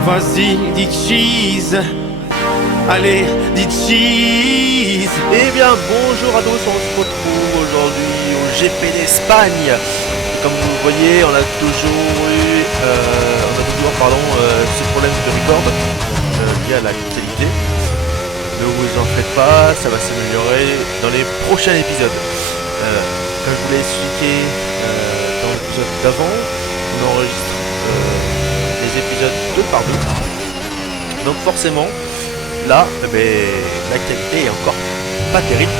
Vas-y, dis cheese. Allez, dis cheese. Eh bien, bonjour à tous, on se retrouve aujourd'hui au GP d'Espagne. Comme vous le voyez, on a toujours ce problème de record lié à la qualité. Ne vous en faites pas, ça va s'améliorer dans les prochains épisodes. Comme je vous l'ai expliqué dans l'épisode d'avant, on enregistre les épisodes 2 par 2. Donc forcément, là, la qualité est encore pas terrible.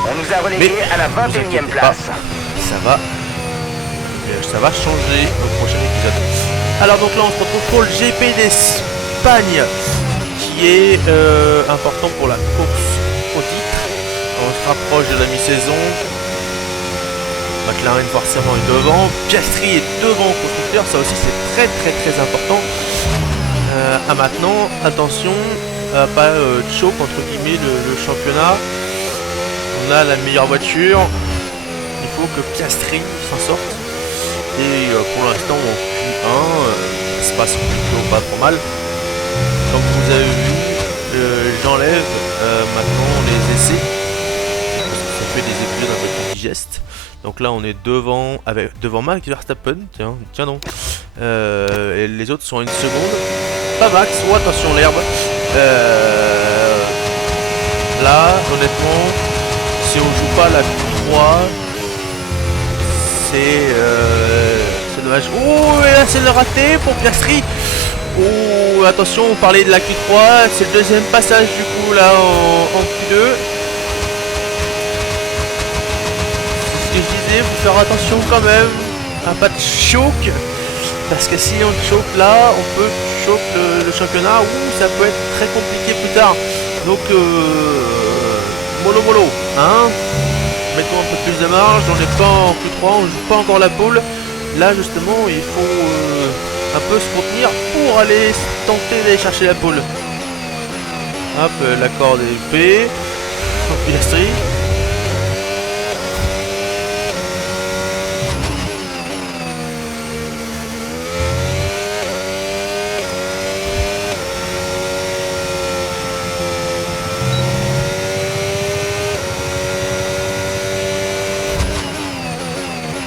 On nous a relégués à la 21e place. Ça va changer au prochain épisode. Alors donc là, on se retrouve pour le GP d'Espagne, qui est important pour la course au titre. On se rapproche de la mi-saison. McLaren forcément est devant, Piastri est devant au constructeur, ça aussi c'est très important. À maintenant, attention à pas choke entre guillemets le championnat. On a la meilleure voiture, il faut que Piastri s'en sorte. Et pour l'instant en Q1, ça se passe plutôt pas trop mal. Comme vous avez vu, j'enlève maintenant les essais. Ça fait des épisodes un peu digestes. Donc là on est devant Max Verstappen, tiens donc. Et les autres sont à une seconde. Pas Max, oh attention l'herbe. Là honnêtement, si on joue pas la Q3, c'est dommage. Oh et là c'est le raté pour Piastri. Oh attention, on parlait de la Q3, c'est le deuxième passage du coup là en Q2. Je disais, faut faire attention quand même à pas de choke, parce que si on choke là, on peut choke le championnat, ou ça peut être très compliqué plus tard. Donc mollo, hein, mettons un peu plus de marge, on n'est pas en Q3, on joue pas encore la pole. Là justement il faut un peu se contenir pour aller tenter d'aller chercher la pole. Hop, la corde est épée, Piastri.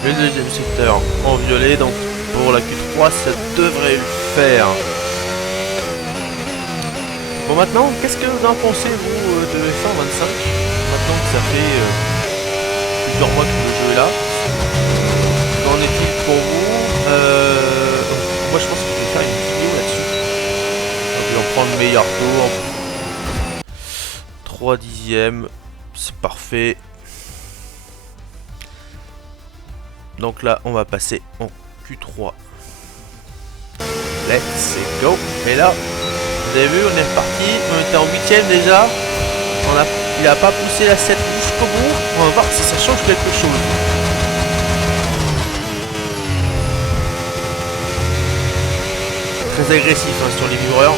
Le deuxième secteur en violet, donc pour la Q3 ça devrait le faire. Bon maintenant, qu'est-ce que vous en pensez vous de F1 25? Maintenant que ça fait plusieurs mois que le jeu est là, qu'en est-il pour vous? Moi je pense que je vais faire une vidéo là-dessus. Donc je vais en prendre le meilleur tour. 3 dixièmes, c'est parfait. Donc là, on va passer en Q3. Let's go. Et là, vous avez vu, on est reparti. On était en 8ème déjà. Il n'a pas poussé la 7 jusqu'au bout. On va voir si ça change quelque chose. Très agressif sur les vibreurs.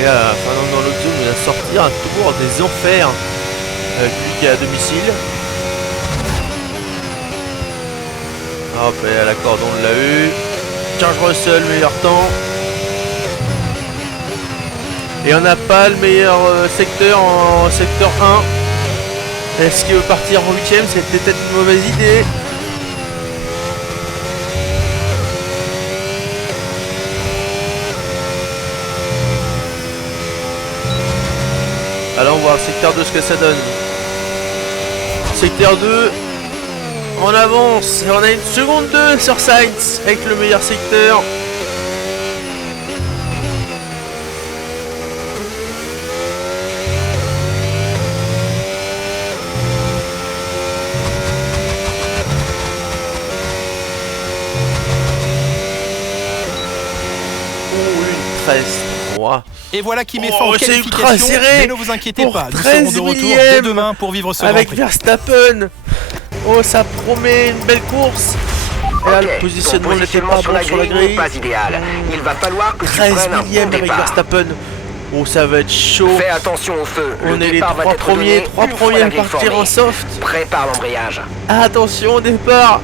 Et là, dans l'autre zone, il va sortir un tour des enfers. Lui qui est à domicile. Hop, et à la corde on l'a eu. George Russell, meilleur temps. Et on n'a pas le meilleur secteur en secteur 1. Est-ce qu'il veut partir en 8ème? C'était peut-être une mauvaise idée. Alors on va voir le secteur 2 ce que ça donne. Secteur 2. On avance et on a une seconde 2 sur Sainz avec le meilleur secteur. Oh, une 13-3. Et voilà qui met fin aux qualifications, mais ne vous inquiétez pas, nous serons de retour dès demain pour vivre ce avec Grand Prix. Verstappen. Oh, ça promet une belle course. Et là, le positionnement n'était pas bon sur la grille. Pas idéal. Il va falloir que tu 13 prennes un millième bon avec départ. Verstappen. Oh, ça va être chaud. Fais attention au feu. On Le est les départ va 3 être premiers, donné 3 une fois premiers la à grille partir formée. en soft. Prépare l'embrayage. Attention au départ.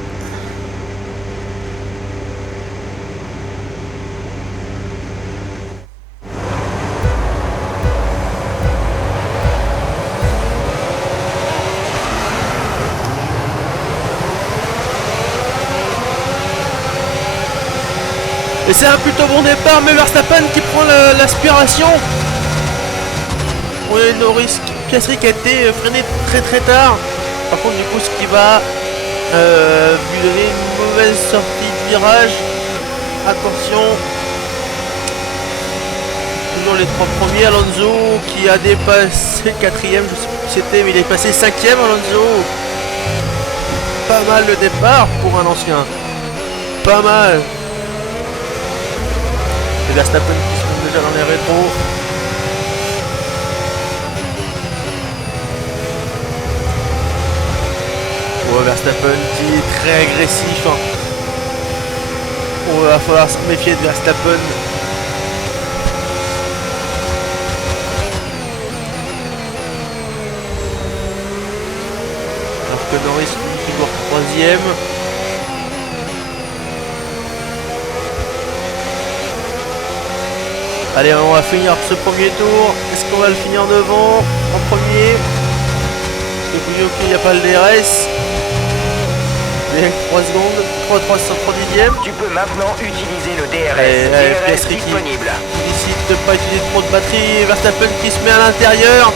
Et c'est un plutôt bon départ, mais Verstappen qui prend l'aspiration. Oui, Norris, Piastri qui a été freiné très très tard. Par contre, du coup, ce qui va lui donner une mauvaise sortie de virage. Attention. Toujours les 3 premiers. Alonso qui a dépassé le 4ème, je sais plus qui c'était, mais il est passé 5ème. Alonso. Pas mal le départ pour un ancien. Pas mal. Et Verstappen qui se trouve déjà dans les rétros. Oh, Verstappen qui est très agressif. Hein. Oh, il va falloir se méfier de Verstappen. Alors que Norris est toujours 3ème. Allez, on va finir ce premier tour. Est-ce qu'on va le finir devant en premier? Ok, il n'y a pas le DRS. 3 secondes, 3 dixièmes. Tu peux maintenant utiliser le DRS. Piastri disponible. qui décide de ne pas utiliser trop de batterie. Verstappen qui se met à l'intérieur.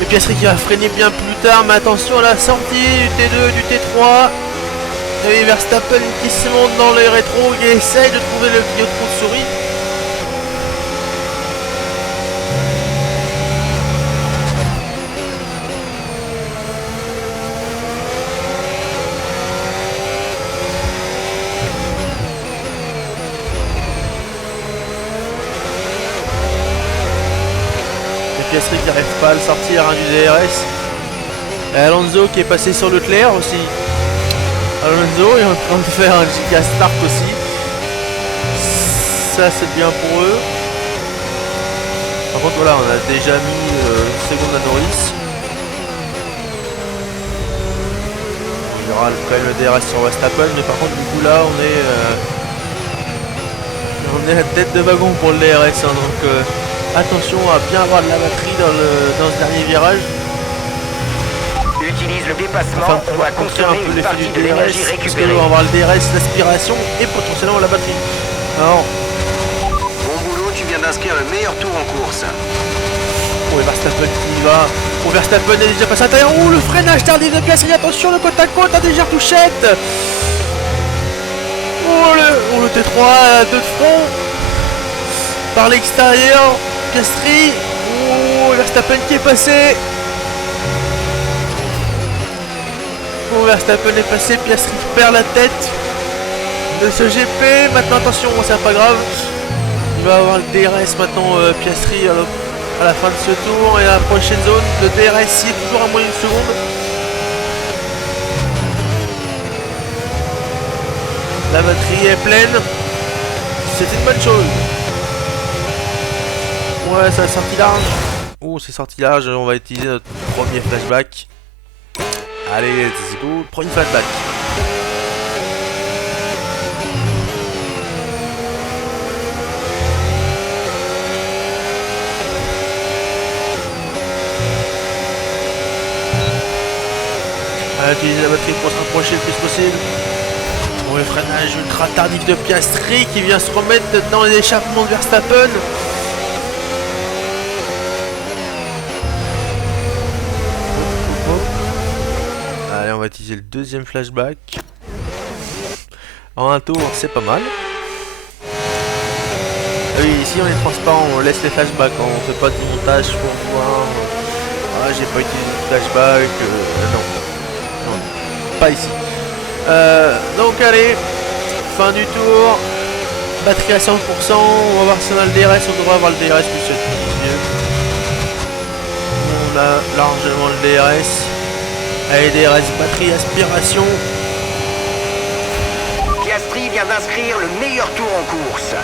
Et Piastri qui va freiner bien plus tard. Mais attention à la sortie du T2, du T3. Et Verstappen qui se monte dans les rétros. Il essaye de trouver le trou de souris. Piastri qui n'arrive pas à le sortir hein, du DRS. Et Alonso qui est passé sur Leclerc aussi. Alonso est en train de faire un giga start aussi. Ça c'est bien pour eux. Par contre voilà, on a déjà mis une seconde à Norris. On verra quand même le DRS sur Verstappen, mais par contre du coup là on est à tête de wagon pour le DRS hein, donc attention à bien avoir de la batterie dans ce dernier virage. Utilise le dépassement, Enfin, on va consommer une partie de l'énergie parce récupérée. qu'on va avoir le DRS, l'aspiration et potentiellement la batterie. Alors, Bon boulot, tu viens d'inscrire le meilleur tour en course. oh, et Verstappen qui y va. Oh, Verstappen est déjà passé à l'intérieur. Oh, le freinage tardif de Piastri. Attention, le côte à côte a déjà touchette. Oh, le T3 de front. Par l'extérieur. Piastri. Oh, Verstappen qui est passé. Oh, Verstappen est passé. Piastri perd la tête de ce GP. Maintenant, attention, c'est pas grave. Il va avoir le DRS maintenant, Piastri, à la fin de ce tour. Et à la prochaine zone, le DRS, il est toujours à moins d'une seconde. La batterie est pleine. C'est une bonne chose. Ouais, ça a sorti large. Oh, c'est sorti large. On va utiliser notre premier flashback. Allez, let's go. Premier flashback. On va utiliser la batterie pour se rapprocher le plus possible. Bon, le freinage ultra tardif de Piastri qui vient se remettre dans les échappements de Verstappen. Allez, on va utiliser le deuxième flashback. En un tour, c'est pas mal. Oui, ici on est transparent, on laisse les flashbacks, on fait pas de montage pour voir. Ah, j'ai pas utilisé de flashback. Non, pas ici. Donc allez, fin du tour. Batterie à 100%, on va voir si on a le DRS, on devrait avoir le DRS plus mieux. On a largement le DRS. Allez, DRS, batterie, aspiration. Piastri vient d'inscrire le meilleur tour en course.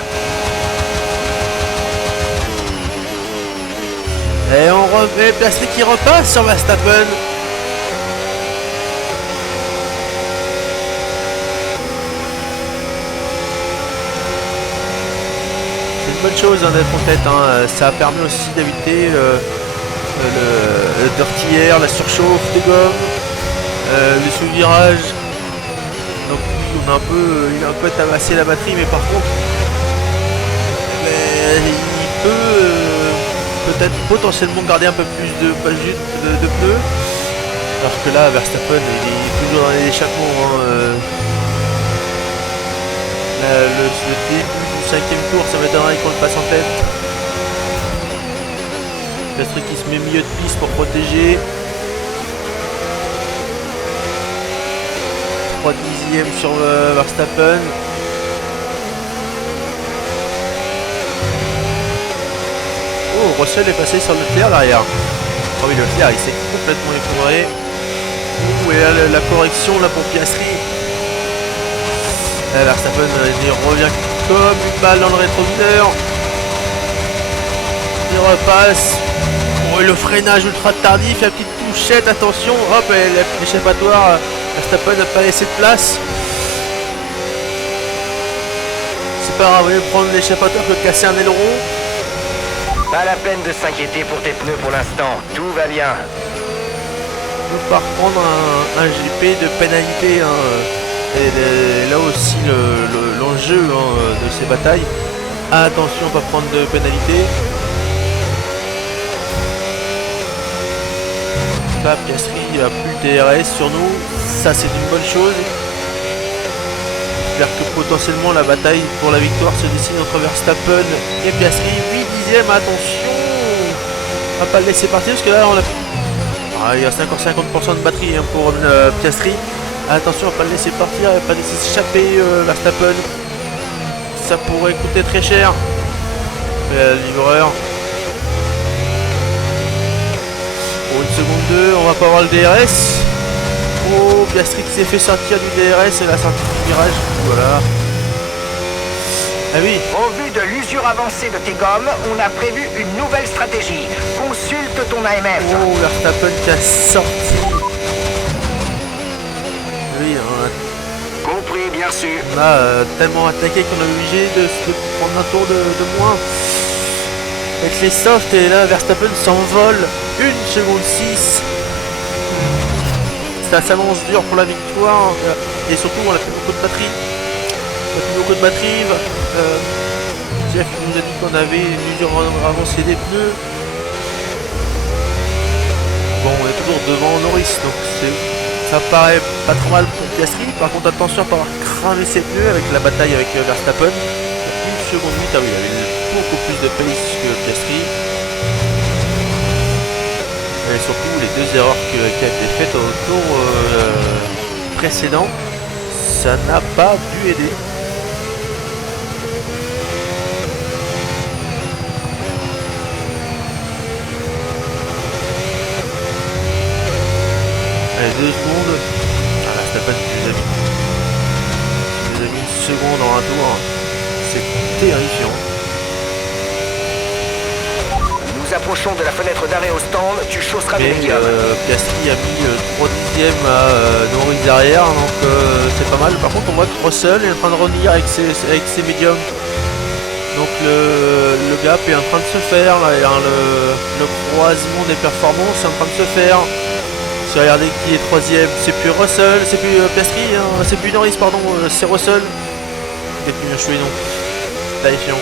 Et on remet Piastri qui repasse sur Verstappen. C'est une bonne chose hein, d'être en tête. Hein. Ça permet aussi d'éviter le dirty air, la surchauffe des gommes, le sous-virage. Donc il a un peu tabassé la batterie, mais par contre peut-être potentiellement garder un peu plus de pneus. Parce que là, Verstappen, il est toujours dans les échappements. Hein, le début du 5e tour, ça m'étonnerait qu'on le passe en tête. Piastri qui se met milieu de piste pour protéger. 3 dixièmes sur Verstappen. Oh, Russell est passé sur Leclerc derrière. Oh oui, Leclerc il s'est complètement effondré. Ouh, et là la correction là pour Piastri. Verstappen il revient comme une balle dans le rétroviseur. Il repasse. Oh, et le freinage ultra tardif, la petite touchette, attention. Hop, et la petite échappatoire. Verstappen n'a pas laissé de place. C'est pas grave, il va prendre l'échappatoire que de casser un aileron. Pas la peine de s'inquiéter pour tes pneus pour l'instant, tout va bien. On va reprendre un GP de pénalité. Hein. Et là aussi l'enjeu de ces batailles. Attention, on va prendre de pénalité. Là, Piastri a plus de DRS sur nous. Ça, c'est une bonne chose. J'espère que potentiellement la bataille pour la victoire se dessine entre Verstappen et Piastri. 8 dixièmes, attention. On va pas le laisser partir parce que là on a... il reste encore 50% de batterie hein, pour Piastri. Attention, on va pas le laisser partir, on va pas laisser s'échapper Verstappen. Ça pourrait coûter très cher. Le livreur. Pour 1 seconde 2, on va pas avoir le DRS. Oh, Piastri qui s'est fait sortir du DRS et la sortie du virage. Voilà. Ah oui. Au vu de l'usure avancée de tes gommes, on a prévu une nouvelle stratégie. Consulte ton AMF. Oh, Verstappen qui a sorti. Oui, Compris, bien sûr. on a tellement attaqué qu'on est obligé de prendre un tour de moins. Avec les softs et là Verstappen s'envole. 1 seconde 6. Ça s'annonce dur pour la victoire. Et surtout on a plus beaucoup de batterie. Jeff nous a dit qu'on avait une usure avancée des pneus. Bon, on est toujours devant Norris, donc ça paraît pas trop mal pour Piastri. Par contre, attention à ne pas avoir cramé ses pneus avec la bataille avec Verstappen. 1 seconde 8, ah oui, il avait beaucoup plus de pace que Piastri. Et surtout, les 2 erreurs qui ont été faites au tour précédent, ça n'a pas dû aider. Allez, 2 secondes. Ah là, Verstappen nous a mis 1 seconde en un tour. C'est terrifiant. Nous approchons de la fenêtre d'arrêt au stand, tu chausseras Mais le médium. Piastri a mis 3 dixièmes à Norris derrière, donc c'est pas mal. Par contre, on voit que Russell est en train de revenir avec ses médiums. Donc le gap est en train de se faire. Là, le croisement des performances est en train de se faire. Si vous regardez qui est 3ème, c'est plus Russell, c'est plus Piastri, hein, c'est plus Norris, pardon, c'est Russell. Peut-être mieux joué, non. Terrifiant.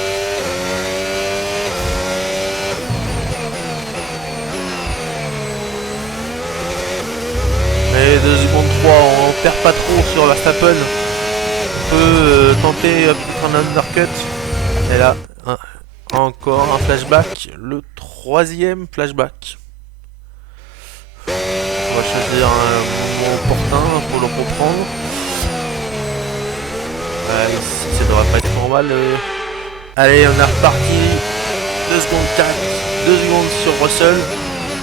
Et 2 secondes 3, on perd pas trop sur Verstappen. On peut tenter peut-être un undercut. Et là, encore un flashback, le 3ème flashback. On va choisir un moment opportun pour le comprendre. Ici, ça devrait pas être normal. Allez, on est reparti. 2 secondes 4, 2 secondes sur Russell.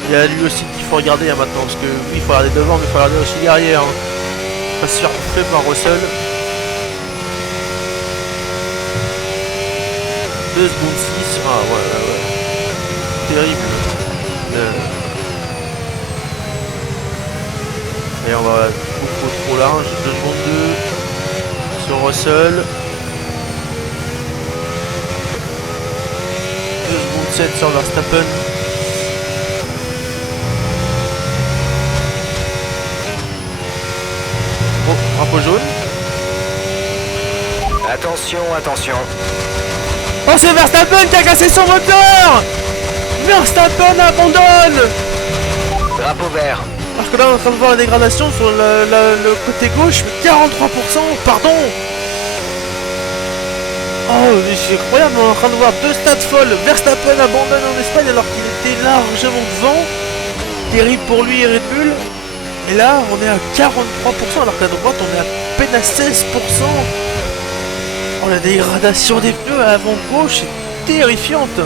Il y a lui aussi qu'il faut regarder hein, maintenant, parce que oui, il faut regarder devant, mais il faut regarder aussi derrière. Hein. Pas se faire couper par Russell. 2 secondes 6. Ah ouais. Terrible. Et on va beaucoup trop large. 2 secondes 2 sur Russell. 2 secondes 7 sur Verstappen. Oh, drapeau jaune. Attention. Oh, c'est Verstappen qui a cassé son moteur. Verstappen abandonne. Drapeau vert. Parce que là on est en train de voir la dégradation sur le côté gauche, 43%, pardon. Oh, mais c'est incroyable, on est en train de voir deux stades folles. Verstappen abandonne en Espagne alors qu'il était largement devant. Terrible pour lui et Red Bull. Et là, on est à 43% alors qu'à droite, on est à peine à 16%. Oh, la dégradation des pneus à l'avant gauche est terrifiante.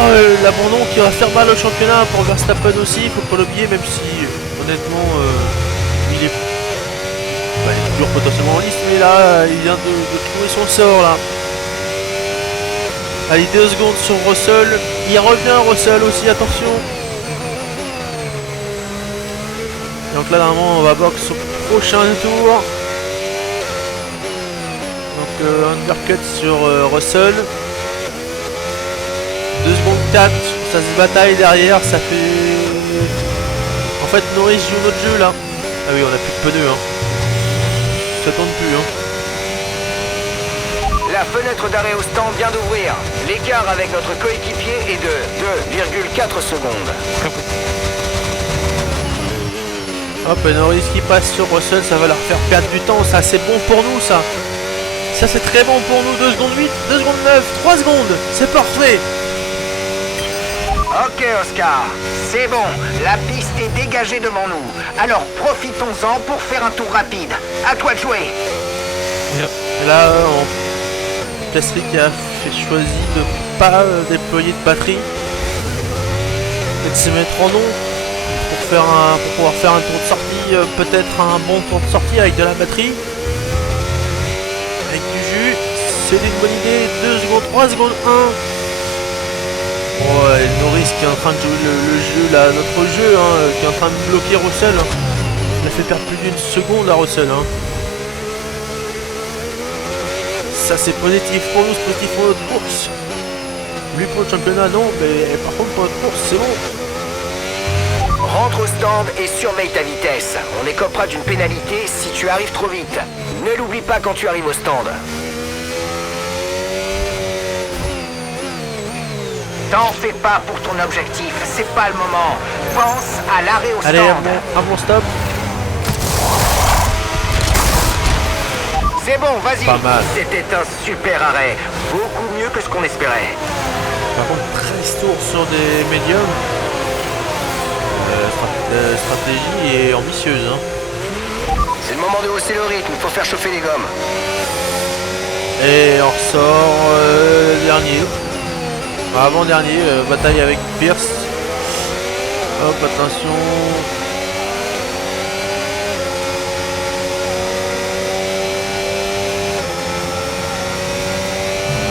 Oh, l'abandon qui va faire mal au championnat pour Verstappen aussi, faut pas l'oublier, même si honnêtement il est toujours potentiellement en liste, mais là il vient de trouver son sort là. Allez, 2 secondes sur Russell, il revient Russell aussi, attention. Donc là normalement on va box au prochain tour. Donc undercut sur Russell. 2 secondes 4, ça se bataille derrière, ça fait... En fait Norris joue notre jeu là. Ah oui, on a plus de pneus hein. Ça tourne plus hein. La fenêtre d'arrêt au stand vient d'ouvrir. L'écart avec notre coéquipier est de 2,4 secondes. Hop, Norris qui passe sur Russell, ça va leur faire perdre du temps, ça c'est bon pour nous ça. Ça c'est très bon pour nous, 2 secondes 8, 2 secondes 9, 3 secondes, c'est parfait. Ok Oscar, c'est bon, la piste est dégagée devant nous. Alors profitons-en pour faire un tour rapide. À toi de jouer. Et là, Piastri qui a choisi de pas déployer de batterie. Et de se mettre en non pour pouvoir faire un tour de sortie, peut-être un bon tour de sortie avec de la batterie. Avec du jus, c'est une bonne idée, 2 secondes, 3 secondes, 1. Oh, et Norris qui est en train de jouer le jeu, là, notre jeu, hein, qui est en train de bloquer Russell. Hein. Il a fait perdre plus d'une seconde à Russell. Hein. Ça c'est positif pour nous, c'est positif pour notre course. Lui pour le championnat non, mais par contre pour notre course c'est bon. Rentre au stand et surveille ta vitesse. On écopera d'une pénalité si tu arrives trop vite. Ne l'oublie pas quand tu arrives au stand. T'en fais pas pour ton objectif, c'est pas le moment. Pense à l'arrêt au stand. Allez, un bon stop. C'est bon, vas-y. Pas mal. C'était un super arrêt. Beaucoup mieux que ce qu'on espérait. Par contre 13 tours sur des médiums. Stratégie est ambitieuse. Hein. C'est le moment de hausser le rythme, il faut faire chauffer les gommes. Et on ressort dernier. Avant-dernier, bataille avec Pierce. Hop, attention.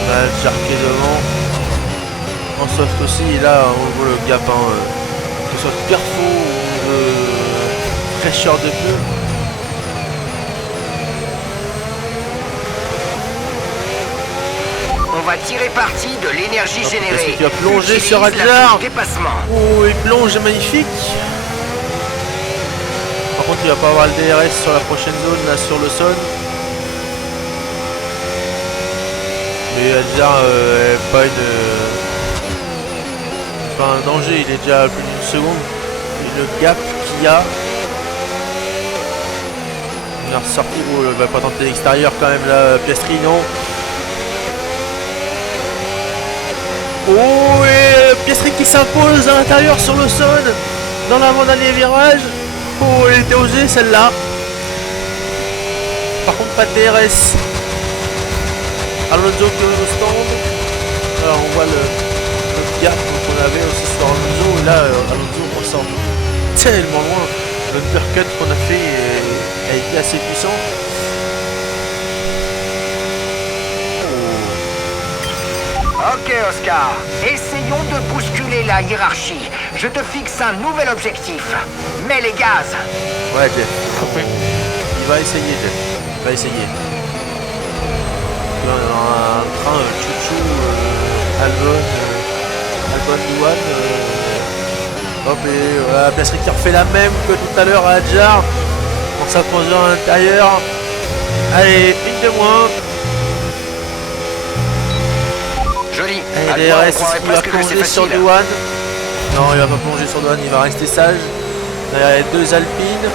Là, Jark est devant. En soft aussi, et là on voit le gap, hein, que ce soit de perfo ou de fraîcheur de pneus. On va tirer parti de l'énergie générée. Il va plonger Utilise sur la Adjar. touche dépassement. Oh, il plonge magnifique. Par contre, il va pas avoir le DRS sur la prochaine zone, là sur le sol. Mais Adjar est pas un danger, il est déjà à plus d'une seconde. Et le gap qu'il y a. Il est ressorti, oh, il va pas tenter l'extérieur quand même là, Piastri, non. Oh, et Piastri qui s'impose à l'intérieur sur le sol dans l'avant-dernier virage. Oh, elle était osée celle-là. Par contre, pas de DRS. Alonso qui est au stand. Alors, on voit le gap qu'on avait aussi sur Alonso. Et là, Alonso ressort tellement loin. L'uppercut qu'on a fait a été assez puissant. Ok Oscar, essayons de bousculer la hiérarchie. Je te fixe un nouvel objectif. Mets les gaz. Ouais, Jeff. Il va essayer, Jeff. Il va essayer. Là, on a un train Chouchou, Albon Douane. Hop, et voilà, Piastri qui refait la même que tout à l'heure à Adjar. En s'imposant à l'intérieur. Allez, une de moins. Joli. Et À toi, on DRS croirait qui va presque que c'est plonger sur facile. Douane. Non, il va pas plonger sur Douane, il va rester sage. Derrière les deux Alpines.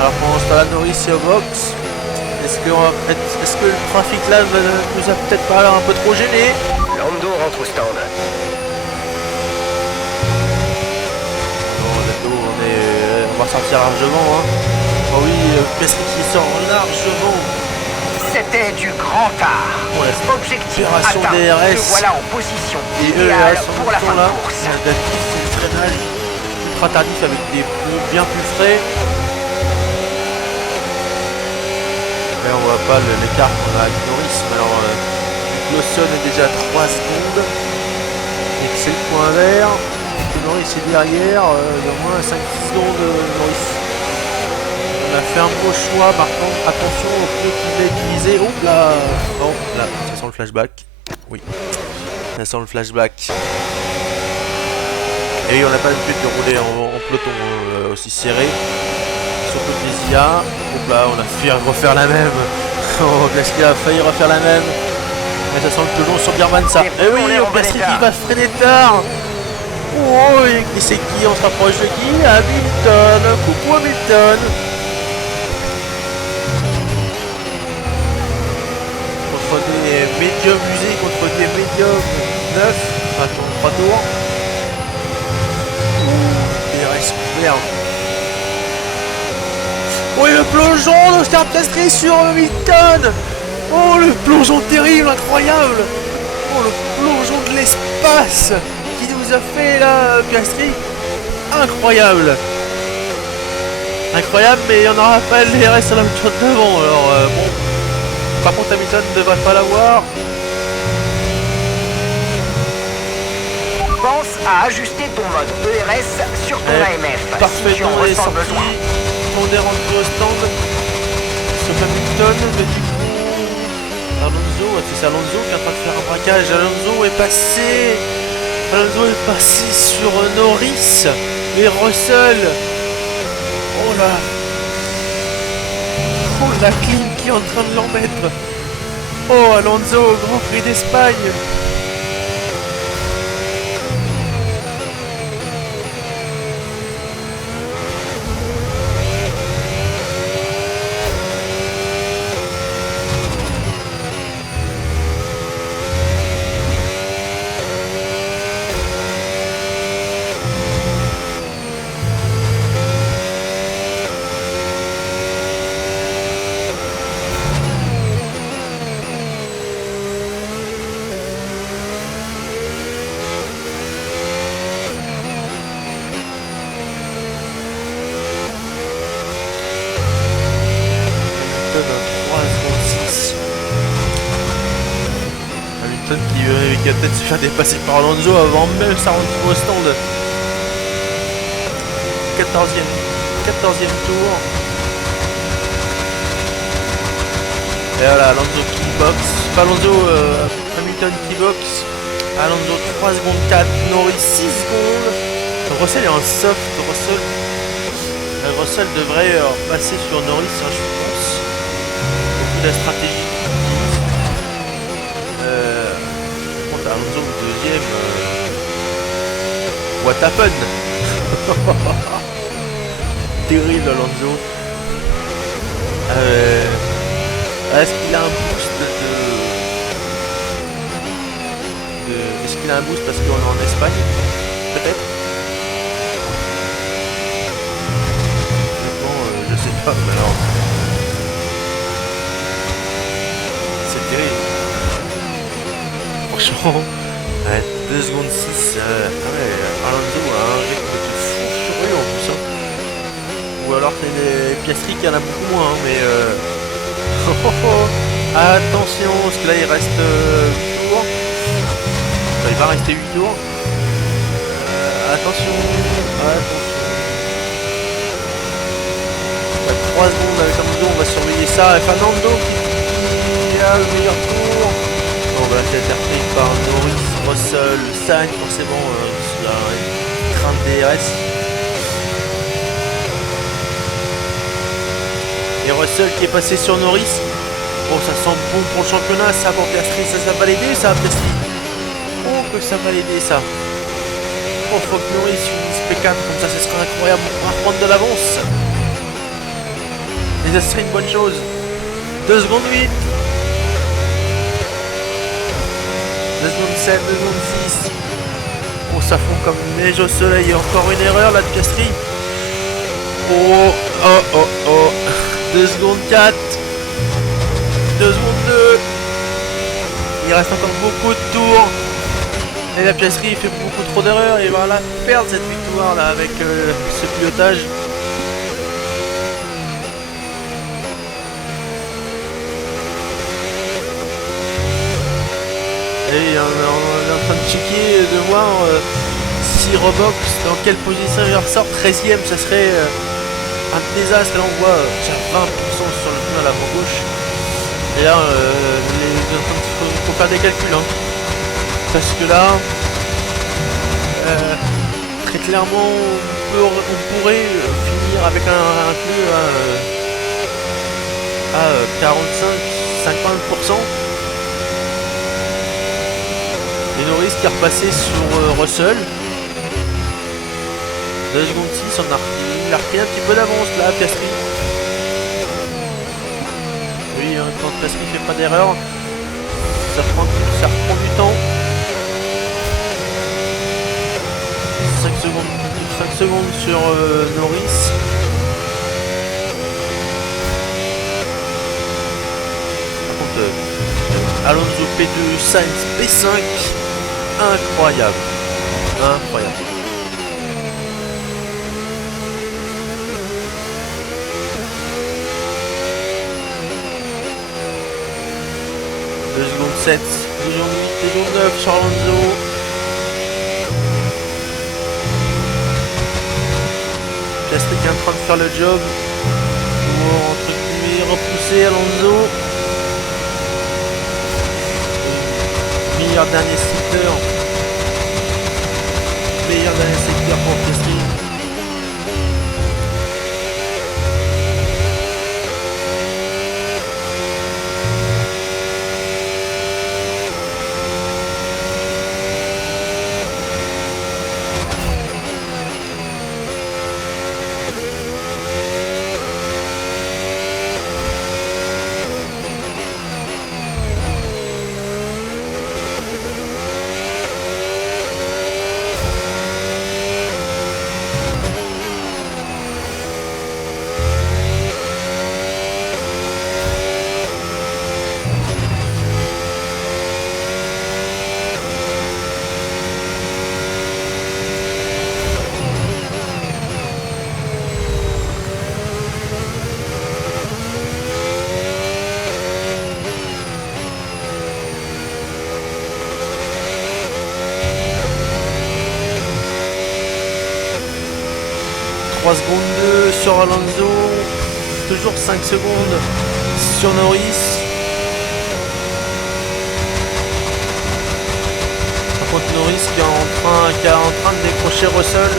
Alors pendant ce temps-là, Norris est au box. Est-ce que le trafic là nous a peut-être pas un peu trop gêné? Lando rentre au stand. Non, Lando, on va sortir largement. Hein. Oh oui, Piastri qui sort largement. C'était du grand art. Ouais, Objectif opération atteint. DRS. Te voilà en position Et idéale sur pour la fin là, de course. c'est le freinage ultra tardif avec des pneus bien plus frais. Là on voit pas l'écart qu'on a avec Norris, mais alors Lawson est déjà à 3 secondes et que c'est le point vert et que Norris est derrière, il y a au moins 5-6 secondes Norris. On a fait un beau choix, par contre attention au pneu qu'il a utilisé. Oh là, oh là, ça sent le flashback. Oui, ça sent le flashback. Et oui, on n'a pas l'habitude de rouler en peloton aussi serré. Surtout les IA. Donc là, on a failli refaire la même. Oh, Piastri a failli refaire la même. Mais ça sent le peloton sur Birman ça. Et oui, Piastri qui va freiner tard. Oh, et qui c'est qui? On se rapproche de qui? Hamilton. Coucou Hamilton. Contre des médiums usés, contre des médiums neufs. Attends, 3 tours. Il reste couvert. Oh, et le plongeon d'Oscar Piastri sur Hamilton. Oh, le plongeon terrible, incroyable. Oh, le plongeon de l'espace qui nous a fait là, Piastri. Incroyable. Incroyable, mais il n'y en aura pas le DRS sur la voiture de devant. Alors, bon. Par contre, Hamilton ne devrait pas l'avoir. Pense à ajuster ton mode ERS sur ton AMF. Parfait, si tu en on est ressens sorti. le besoin. On est rentré au stand. Sauf Hamilton, mais du coup, Alonso, c'est Alonso qui est en train de faire un braquage. Alonso est passé sur Norris et Russell. Oh là. Oh la clim qui est en train de l'en mettre. Oh Alonso, Grand Prix d'Espagne. Qui va peut-être se faire dépasser par Alonso avant même sa rentrée au stand. 14e tour. Et voilà, Alonso qui box. Alonso, Hamilton qui box. Alonso 3 secondes 4, Norris 6 secondes. Russell est en soft. Russell devrait passer sur Norris, hein, je pense. Beaucoup de la stratégie. Alonso deuxième. What happened? Terrible Alonso. Est-ce qu'il a un boost Est-ce qu'il a un boost parce qu'on est en Espagne? Peut-être. Je sais pas, mais alors. C'est terrible. Franchement, 2 secondes 6, Alonso a un rythme de fou furieux en plus. Hein. Ou alors c'est les Piastri qui en a beaucoup moins, hein, mais attention, parce que là il reste 8 tours. Enfin, il va rester 8 tours. Attention. 3 secondes avec Alonso, on va surveiller ça. Et Fernando qui a le meilleur tour. On va être repris par Norris, Russell, Sainz, forcément, il y a une crainte DRS. Et Russell qui est passé sur Norris. Bon, ça sent bon pour le championnat, ça, pour Piastri, ça va l'aider, ça, Piastri. Oh, que ça va l'aider, ça. Oh, faut que Norris finisse P4, comme ça, ce sera incroyable, on pourra prendre de l'avance. Et ça serait une bonne chose. 2 secondes 8. 2 secondes 7, 2 secondes 6. Oh, ça fond comme neige au soleil. Encore une erreur là de Piastri. Oh, oh, oh, oh. 2 secondes 4. 2 secondes 2. Il reste encore beaucoup de tours. Et la Piastri il fait beaucoup trop d'erreurs. Et voilà, perdre cette victoire là avec ce pilotage. Et on est en train de checker, de voir si Robox dans quelle position il ressort. 13ème, ça serait un désastre. Là on voit déjà 20% sur le pneu à l'avant gauche. Et là il faut faire des calculs hein. Parce que là très clairement on pourrait finir avec un pneu à 45-50%. Et Norris qui est repassé sur Russell. 2 secondes 6, il a repris un petit peu d'avance là, Piastri. Oui, hein, quand Piastri fait pas d'erreur, ça reprend du temps. 5 secondes sur Norris. Par contre, Alonso P2, Sainz P5. Incroyable. Incroyable. Deux secondes 7, 2 secondes 8, 2 secondes 9 sur Alonso. Piastri qui est en train de faire le job. Pour entre guillemets repousser Alonso. Meilleur dernier secteur. Meilleur dernier secteur pour Piastri. Secondes 2 sur Alonso, toujours 5 secondes sur Norris. Par contre Norris qui est en train de décrocher Russell.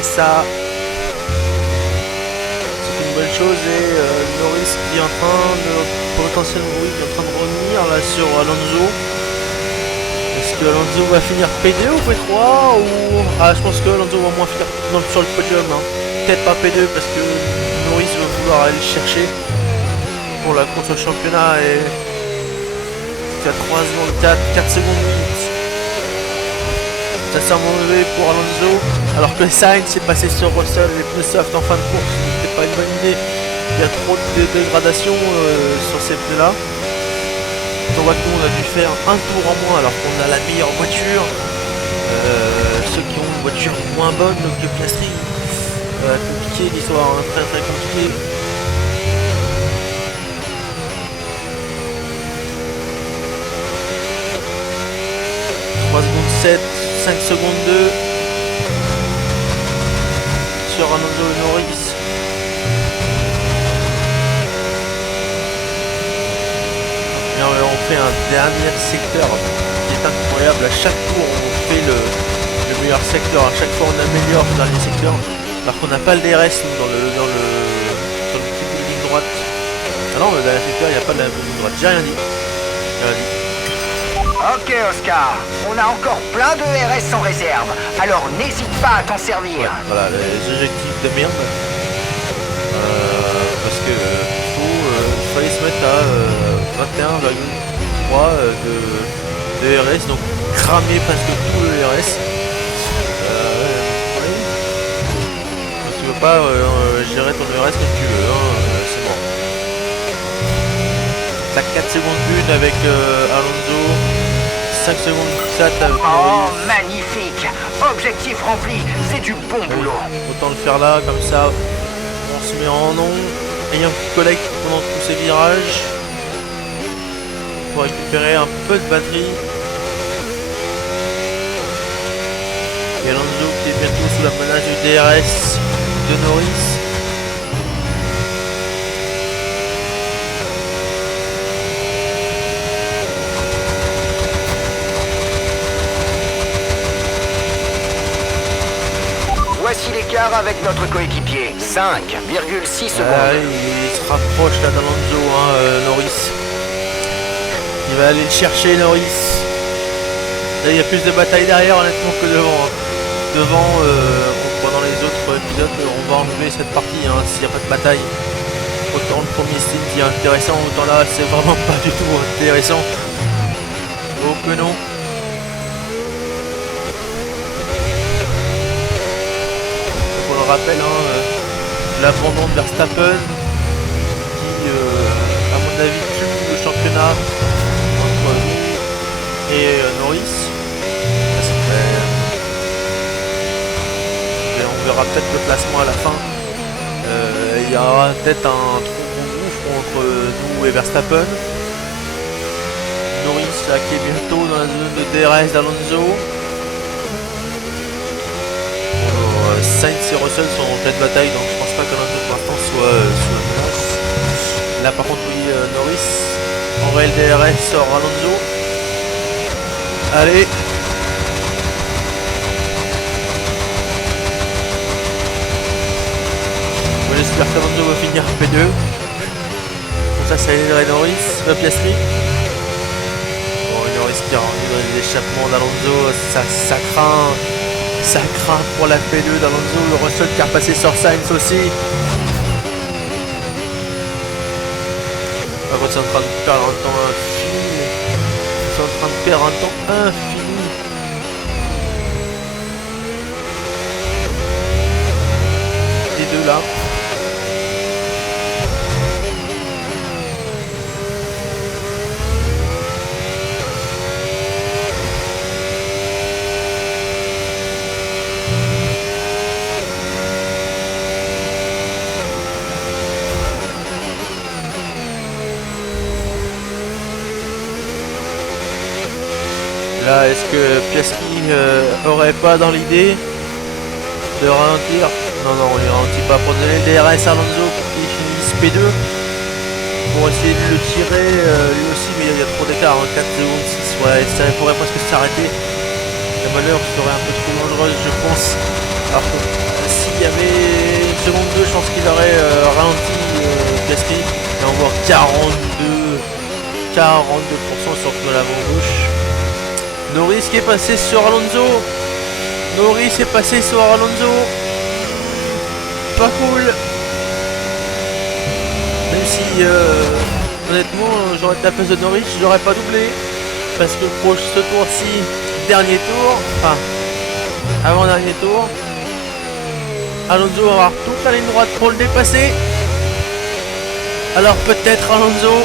Et ça, c'est une bonne chose. Et Norris qui est en train de potentiellement de revenir là sur Alonso. Est-ce que Alonso va finir P2 ou P3 ou... Ah, je pense que Alonso va au moins finir sur le podium. Hein. Peut-être pas P2 parce que Norris va vouloir aller le chercher pour la course au championnat et... Il y a 3 secondes 4 secondes 8. Ça s'est mauvais pour Alonso. Alors que Sainz s'est passé sur Russell, les pneus soft en fin de course. C'était pas une bonne idée. Il y a trop de dégradation sur ces pneus là. On voit que nous on a dû faire un tour en moins alors qu'on a la meilleure voiture. Ceux qui ont une voiture moins bonne que Piastri, compliqué l'histoire, hein, très très compliqué. « 3 secondes 7, 5 secondes 2 sur Alonso et Norris. Et on fait un dernier secteur qui est incroyable. À chaque tour on fait le meilleur secteur. À chaque fois on améliore le dernier secteur. Alors qu'on n'a pas le DRS dans le non, mais derrière secteur, il n'y a pas de la ligne droite. J'ai rien dit. Ok Oscar, on a encore plein de RS en réserve, alors n'hésite pas à t'en servir. Ouais, voilà, les objectifs de merde. Parce que il fallait se mettre à 21,3 de RS, donc cramer presque tout le RS. Tu veux pas gérer ton RS comme tu veux, c'est bon. T'as 4 secondes d'une avec Alonso, 5 secondes 7 avec Oh, Norris. magnifique. Objectif rempli, c'est du bon boulot. Autant le faire là, comme ça, on se met en nom. Et un petit collecte pendant tous ces virages pour récupérer un peu de batterie. Et Alonso qui est bientôt sous la menace du DRS de Norris. Voici l'écart avec notre coéquipier. 5,6 secondes. Il se rapproche là d'Alonso, Norris. Il va aller le chercher, Norris. Là, il y a plus de bataille derrière, honnêtement, que devant. Devant, pendant les autres épisodes, on va enlever cette partie s'il n'y a pas de bataille. Autant le premier style qui est intéressant, autant là, c'est vraiment pas du tout intéressant. Oh que non. Rappelle l'abandon de Verstappen qui à mon avis tue le championnat entre nous et Norris. Et on verra peut-être le classement à la fin. Il y aura peut-être un trop gros gouffre entre nous et Verstappen. Norris là qui est bientôt dans la zone de DRS d'Alonso. Sainz et Russell sont en pleine bataille, donc je pense pas que l'un pour l'instant soit sous la menace. Là par contre oui, Norris en réel DRS sort Alonso. Allez. Bon, j'espère qu'Alonso va finir P2. Comme ça aiderait Norris, Piastri. Bon, Norris qui a rendu dans l'échappement d'Alonso, ça craint. Ça craint pour la P2 d'Alonso, le Russell qui a repassé sur Sainz aussi. Par contre, c'est en train de perdre un temps infini. C'est en train de perdre un temps infini. Les deux là. Là, est-ce que Piastri aurait pas dans l'idée de ralentir? Non, il ralentit pas pour donner le DRS à Alonso pour qu'il finisse P2. Pour essayer de le tirer lui aussi, mais il y a trop d'écart, 4 secondes 6, ouais, ça pourrait presque s'arrêter. La manœuvre serait un peu trop dangereuse, je pense. Alors que s'il y avait une seconde 2, je pense qu'il aurait ralenti Piastri. Et on voit 42% sur l'avant-gauche. Norris qui est passé sur Alonso. Norris est passé sur Alonso. Pas cool. Même si honnêtement j'aurais été à la place de Norris, je n'aurais pas doublé. Parce que pour ce tour-ci, dernier tour, enfin avant-dernier tour, Alonso va avoir toute la ligne droite pour le dépasser. Alors peut-être Alonso.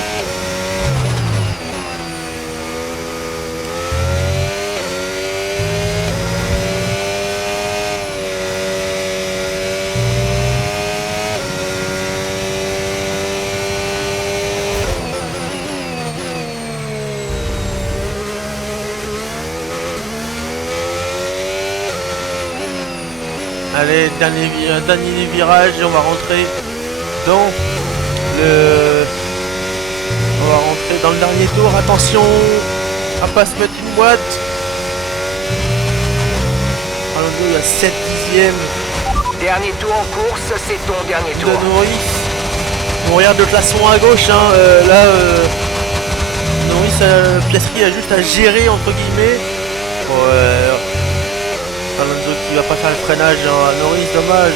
Allez, dernier virage, on va rentrer dans le dernier tour. Attention à pas se mettre une boîte. Alonso, il y a 7 dixièmes. Dernier tour en course, c'est ton dernier De tour. Norris. On regarde le classement à gauche, hein, Norris, Piastri a juste à gérer entre guillemets. Bon, Alonso qui va pas faire le freinage, hein. Norris, dommage.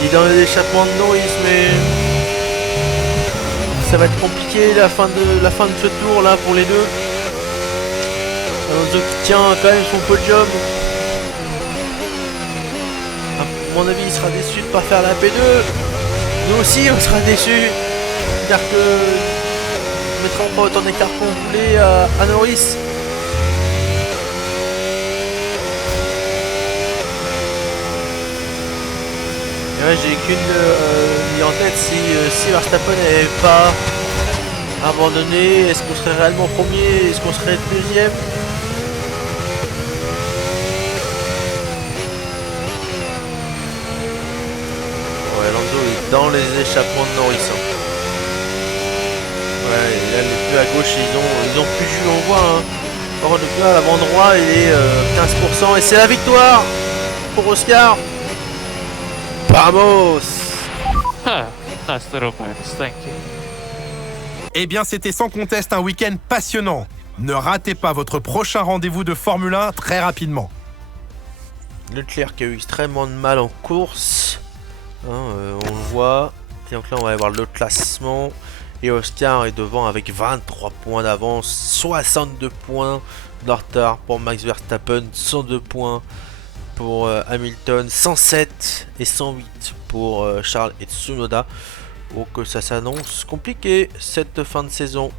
Il est dans l'échappement de Norris, mais ça va être compliqué la fin de ce tour là pour les deux. Alonso qui tient quand même son podium. À mon avis, il sera déçu de ne pas faire la P2. Nous aussi, on sera déçus. Car que nous mettrons pas autant d'écart qu'on voulait à Norris. Et ouais, j'ai qu'une idée en tête, si Verstappen n'avait pas abandonné, est-ce qu'on serait réellement premier? Est-ce qu'on serait deuxième? Ouais, Lando est dans les échappements de Norris. Hein. Ouais, et là les deux à gauche ils ont plus de jus, on voit. Hein. Par contre, le pneu à l'avant droit il est 15% et c'est la victoire pour Oscar. Vamos! Nice little bonus, thank you. Eh bien, c'était sans conteste un week-end passionnant. Ne ratez pas votre prochain rendez-vous de Formule 1 très rapidement. Leclerc qui a eu extrêmement de mal en course. Hein, on le voit. Et donc là, on va aller voir le classement. Et Oscar est devant avec 23 points d'avance, 62 points de retard pour Max Verstappen, 102 points pour Hamilton, 107 et 108 pour Charles et Tsunoda. Donc ça s'annonce compliqué cette fin de saison.